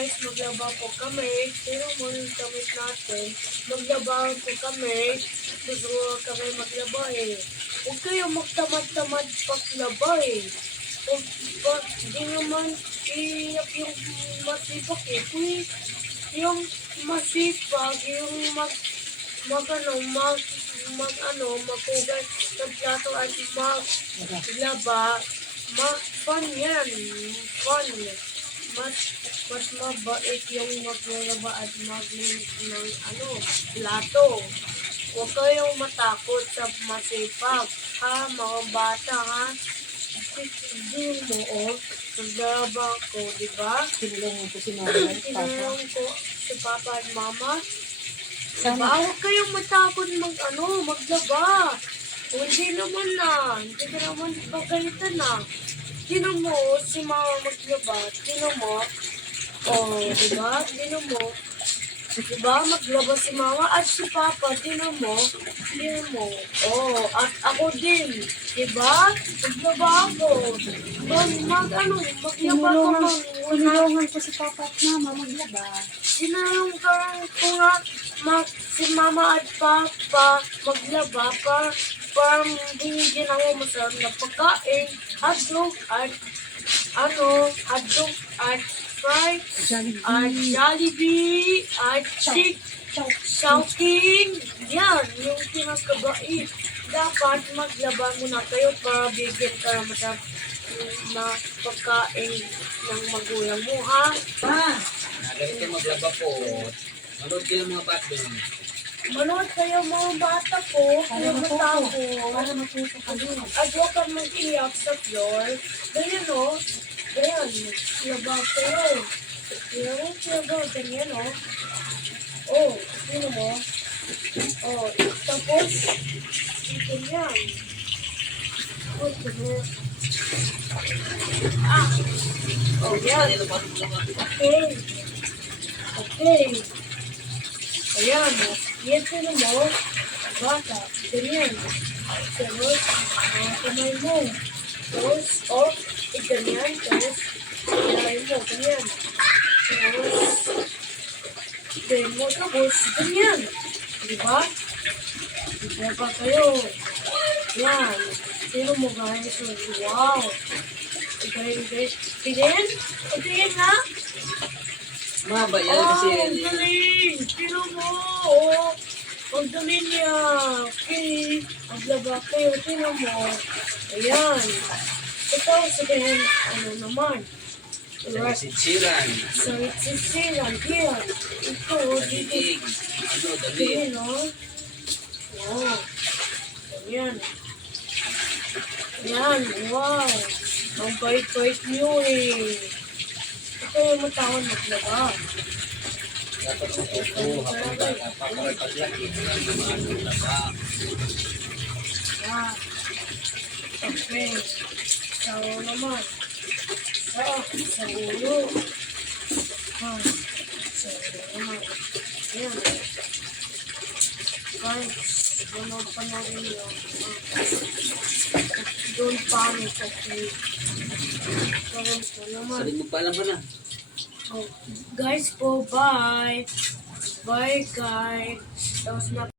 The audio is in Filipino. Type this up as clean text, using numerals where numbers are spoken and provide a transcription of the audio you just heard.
guys, maglaba po kami. Pero muna yung damit natin. Maglaba po kami. Gusto kami maglaba eh. Huwag kayo magtamad-tamad paglaba eh. Huwag ba, di naman iyak yung masipag eh. Kung yung masipag, yung maghugas ng plato at maglaba, fun yan. Fun. Mas mabait yung maglaba at maglinis ng plato. Huwag kayong matakot sa masipag. Ha, mga bata ha. Hindi mo, naglaba ko, di ba? Tinulungan ko si Mama at Papa. Tinulungan ko si Papa at Mama. Sana, Diba? Huwag kayong matakot maglaba. O, hindi naman na. Hindi ka naman pagalitan na. Tino mo, si Mama maglaba. Tino mo. O, diba? Tino mo. Diba? Maglaba si Mama at si Papa. Tino mo. Tino mo. O, at ako din. Diba? Maglaba ako. Maglaba ka tinulungan ko si Papa at Mama maglaba. Sinalungkan ko nga si Mama at Papa maglaba para binigyan ako masarap na pagkain, hotdog at hotdog at fries at Jollibee at Chowking. Yan, yung pinakabait. Dapat maglaba muna kayo para bigyan ka ng masarap na pagkain ng magulang mo, ha? Ganito kayo maglaba po. Manood kayo mga bata. Manood kayo mga bata po, kayo matako. Para matuto ka doon. At huwag kang mag-iyak sa floor. Ganyan o. Ganyan. Laba kayo. Laba. Ganyan o. Oh, sino mo? Oh, tapos, ganyan. Oh, ganyan. Oh, yan. Okay. Okay. Ayan, yan sino mo, bata, ganyan. Tapos, kamay mo. Tapos, ganyan. Tapos, kamay mo, ganyan. Tapos, ganyan mo, tapos, ganyan. Diba? Diba kayo? Yan. Sino mo guys? Wow. Ganyan, guys. Tingin? Tingin nga? Mahaba yan kasi ang galing! Sino mo? Oh, ang galing niya. Okay. Maglaba kayo. Sino mo? Ayan. Ito, sabihin, naman? sitsiran. Sisiran. Yan. Ito, dito. Iig. Dali. Ayan, oh. Wow. Ayan. Ayan, wow. Ang bait-bait niyo eh. Ito yung matawag maglaba. Dapat sa puso, habang bata pa, para paglaki. Maglaba. Yeah. Okay. Sa naman. Sa ulo. Sa ulo naman. Ayan. Guys, panoorin nyo. Don't panic, okay? Parang sa naman. Sabi mo pala ba na? Oh, guys po, bye. Bye, guys. Tapos na